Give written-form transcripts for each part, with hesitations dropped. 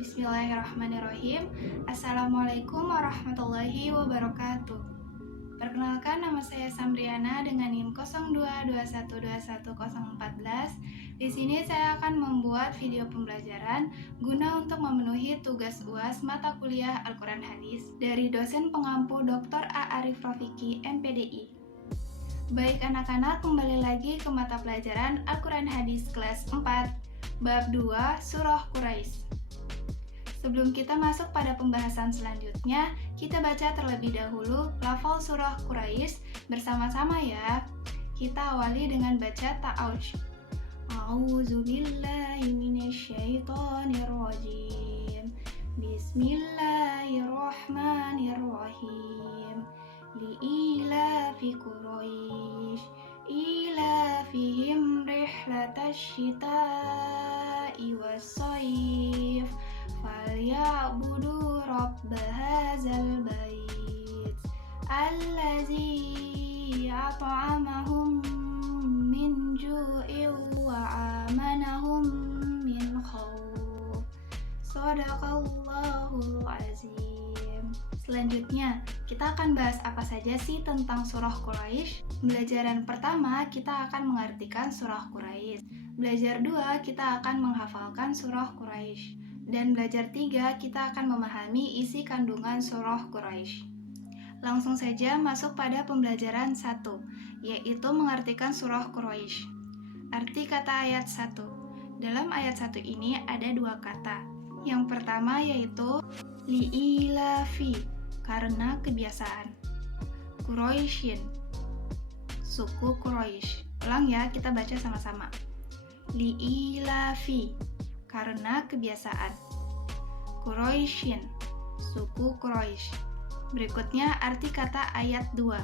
Bismillahirrahmanirrahim. Assalamualaikum warahmatullahi wabarakatuh. Perkenalkan, nama saya Samriana dengan NIM 0221211014. Di sini saya akan membuat video pembelajaran guna untuk memenuhi tugas UAS mata kuliah Al-Quran Hadis dari dosen pengampu Dr. A. Arif Rafiki, MPDI. Baik anak-anak, kembali lagi ke mata pelajaran Al-Quran Hadis kelas 4, bab 2, Surah Quraisy. Sebelum kita masuk pada pembahasan selanjutnya, kita baca terlebih dahulu lafal surah Quraisy bersama-sama ya. Kita awali dengan baca ta'awudz. A'udzubillahi minasyaitonirrajim. Bismillahirrahmanirrahim. Li'ilafi Quraisy, ilafihim rihlatash syita'i was-shayf. فَلْيَعْبُدُوا رَبَّ هَذَا الْبَيْتِ الَّذِي أَطْعَمَهُم مِّن جُوعٍ وَآمَنَهُم مِّنْ خَوْفٍ. Shadaqallahul Azim. Selanjutnya, kita akan bahas apa saja sih tentang surah Quraisy. Pembelajaran pertama, kita akan mengartikan surah Quraisy. Belajar 2, kita akan menghafalkan surah Quraisy. Dan belajar 3, kita akan memahami isi kandungan surah Quraisy. Langsung saja masuk pada pembelajaran 1, yaitu mengartikan surah Quraisy. Arti kata ayat 1. Dalam ayat 1 ini ada 2 kata. Yang pertama yaitu li'ilafi, karena kebiasaan. Quraisyin, suku Quraisy. Ulang ya, kita baca sama-sama. Li'ilafi, karena kebiasaan. Quraisyin, suku Quraisy. Berikutnya arti kata ayat 2.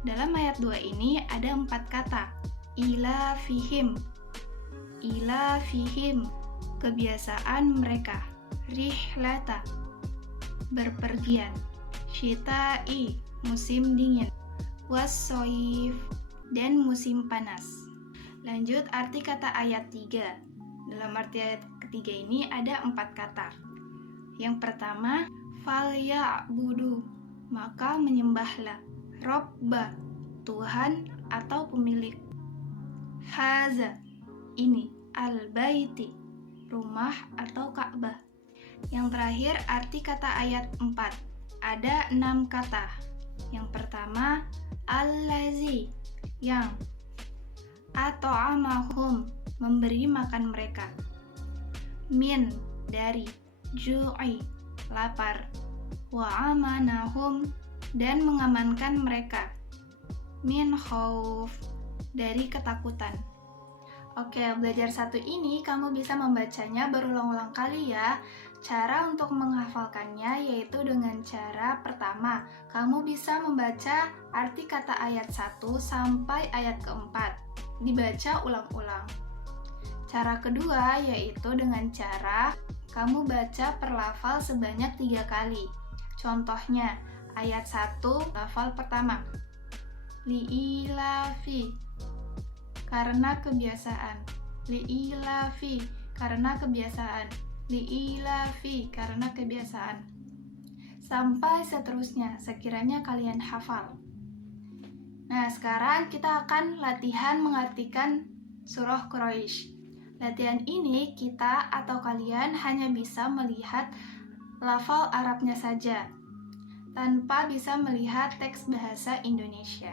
Dalam ayat 2 ini ada 4 kata. Ilafihim, ilafihim, kebiasaan mereka. Rihlata, berpergian. Syita'i, musim dingin. Was-shayf, dan musim panas. Lanjut arti kata ayat 3. Dalam arti ayat ketiga ini ada 4 kata. Yang pertama, falya'budu, maka menyembahlah. Robba, Tuhan atau pemilik. Haza, ini. Al-baiti, rumah atau Ka'bah. Yang terakhir arti kata ayat 4. Ada 6 kata. Yang pertama, allazi, yang. At'amahum, memberi makan mereka. Min, dari. Ju'i, lapar. Wa amanahum, dan mengamankan mereka. Min khauf, dari ketakutan. Oke, belajar 1 ini kamu bisa membacanya berulang-ulang kali ya. Cara untuk menghafalkannya yaitu dengan cara pertama, kamu bisa membaca arti kata ayat 1 sampai ayat keempat. Dibaca ulang-ulang. Cara kedua yaitu dengan cara kamu baca per lafal sebanyak 3 kali. Contohnya, ayat 1 lafal pertama. Li'ilafi, karena kebiasaan. Li'ilafi, karena kebiasaan. Li'ilafi, karena kebiasaan. Sampai seterusnya, sekiranya kalian hafal. Nah, sekarang kita akan latihan mengartikan surah Quraisy. Latihan ini kita atau kalian hanya bisa melihat lafal Arabnya saja, tanpa bisa melihat teks bahasa Indonesia.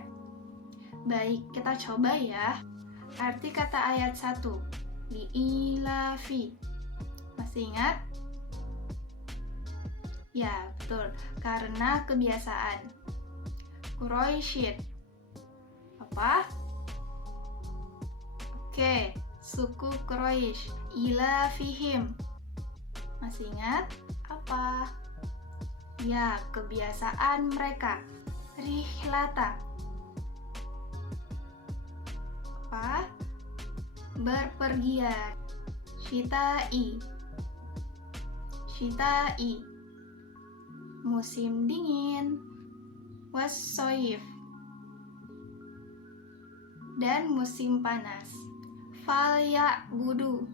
Baik, kita coba ya. Arti kata ayat 1. Li'ilafi. Masih ingat? Ya, betul. Karena kebiasaan. Quraisyin. Apa? Oke. Suku Quraisy. Ilafihim. Masih ingat? Apa? Ya, kebiasaan mereka. Rihlata. Apa? Berpergian. Syita'i. Syita'i, musim dingin. Was-shayf, dan musim panas. Falya'budu,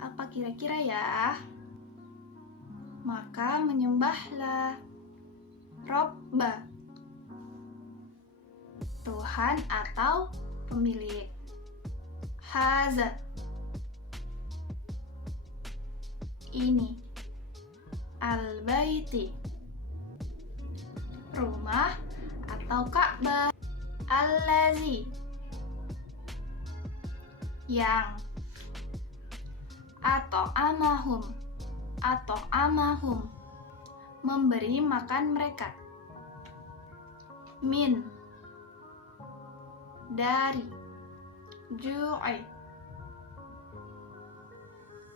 Apa kira-kira ya? Maka menyembahlah Robba, Tuhan atau pemilik. Haza, ini. Al-baiti, rumah atau Ka'bah. Allazi, yang. Atau amahum, memberi makan mereka. Min, dari. Ju'i,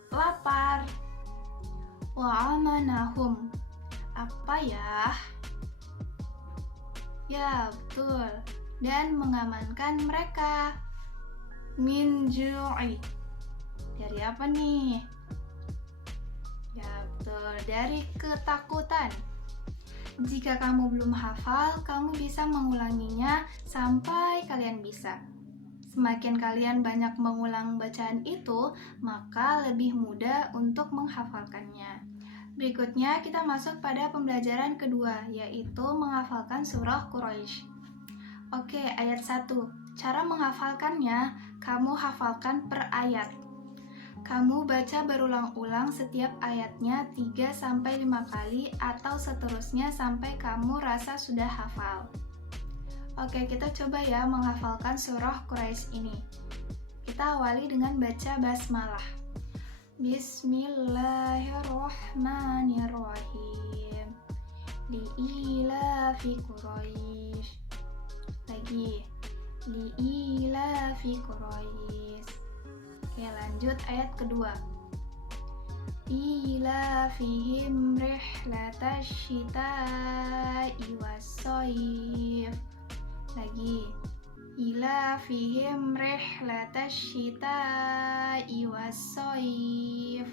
lapar. Wa amanahum, apa ya? Ya, betul. Dan mengamankan mereka. Min ju'i, dari apa nih? Ya, betul, dari ketakutan. Jika kamu belum hafal, kamu bisa mengulanginya sampai kalian bisa. Semakin kalian banyak mengulang bacaan itu, maka lebih mudah untuk menghafalkannya. Berikutnya kita masuk pada pembelajaran kedua, yaitu menghafalkan surah Quraisy. Oke, ayat 1. Cara menghafalkannya, kamu hafalkan per ayat. Kamu baca berulang-ulang setiap ayatnya 3-5 kali atau seterusnya sampai kamu rasa sudah hafal. Oke, kita coba ya menghafalkan surah Quraisy ini. Kita awali dengan baca basmalah. Bismillahirrahmanirrahim. Li'ilafi Quraisy. Lagi. Li'ilafi Quraisy. Oke, lanjut ayat kedua. Ilafihim rihlatash syita'i was-shayf. Lagi. Ilafihim rihlatash syita'i was-shayf.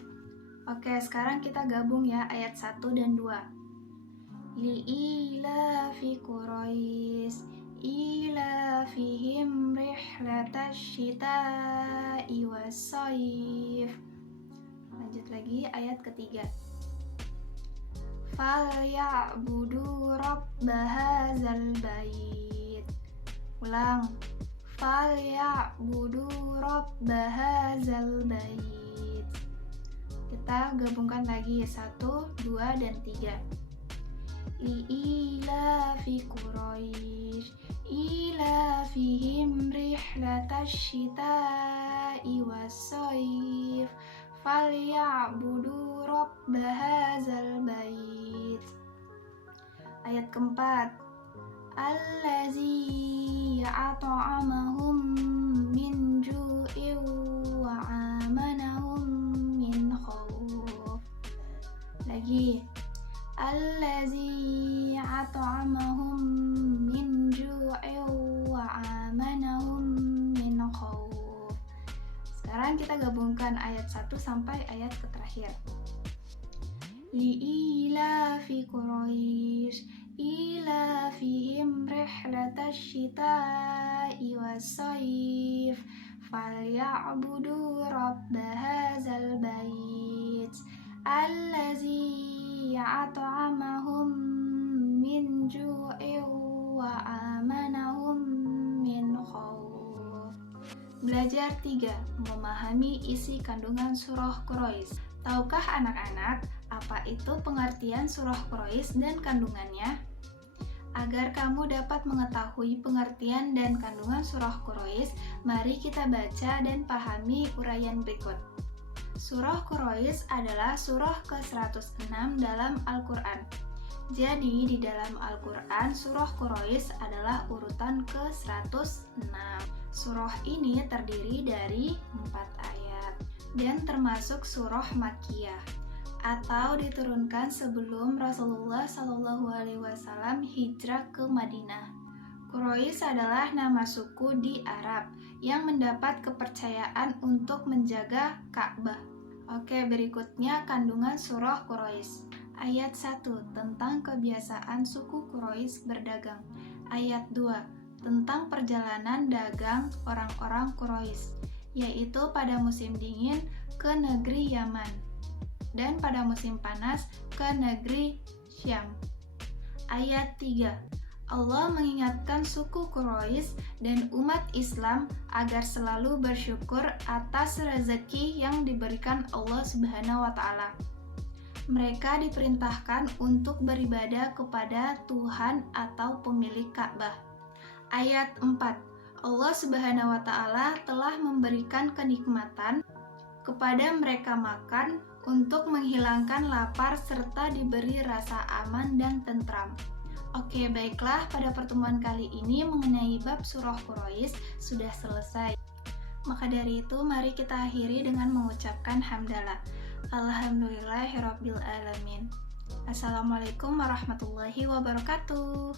Oke, sekarang kita gabung ya ayat 1 dan 2. Li'ilafi Quraisy ilafihim rihlatash syita'i was-shayf. Lanjut lagi ayat ketiga. Falyabudu rabba hadzal bait. Ulang. Falyabudu rabba hadzal bait. Kita gabungkan lagi 1, 2, dan 3. Li'ilafi Quraisy ilafihim rihlatash syita'i was-shayf. Falyabudu rabba hadzal bait. Ayat keempat. Allazi at'amahum min ju'in wa amanahum min khauf. Lagi. Allazi at'amahum min ju'in wa amanahum min khauf. Sekarang kita gabungkan ayat 1 sampai ayat terakhir. Li'ilafi Quraisy ilafihim rihlatash syita'i was-shayf. Falyabudu rabba hadzal bait. Allazi at'amahum min ju'in wa amanahum min khauf. Belajar 3. Memahami isi kandungan surah Quraisy. Tahukah anak-anak apa itu pengertian surah Quraisy dan kandungannya? Agar kamu dapat mengetahui pengertian dan kandungan surah Quraisy, mari kita baca dan pahami uraian berikut. Surah Quraisy adalah surah ke-106 dalam Al-Quran. Jadi, di dalam Al-Quran, surah Quraisy adalah urutan ke-106. Surah ini terdiri dari 4 ayat dan termasuk surah Makkiyah atau diturunkan sebelum Rasulullah SAW hijrah ke Madinah. Quraisy adalah nama suku di Arab yang mendapat kepercayaan untuk menjaga Ka'bah. Oke, berikutnya kandungan surah Quraisy. Ayat 1 tentang kebiasaan suku Quraisy berdagang. Ayat 2 tentang perjalanan dagang orang-orang Quraisy. yaitu pada musim dingin ke negeri Yaman, dan pada musim panas ke negeri Syam. Ayat 3. Allah mengingatkan suku Quraisy dan umat Islam agar selalu bersyukur atas rezeki yang diberikan Allah Subhanahu wa Ta'ala. Mereka diperintahkan untuk beribadah kepada Tuhan atau pemilik Ka'bah. Ayat 4. Allah Subhanahu wa Ta'ala telah memberikan kenikmatan kepada mereka makan untuk menghilangkan lapar serta diberi rasa aman dan tentram. Oke, baiklah, pada pertemuan kali ini mengenai bab surah Quraisy sudah selesai. Maka dari itu, mari kita akhiri dengan mengucapkan hamdalah. Alhamdulillahirabbil alamin. Assalamualaikum warahmatullahi wabarakatuh.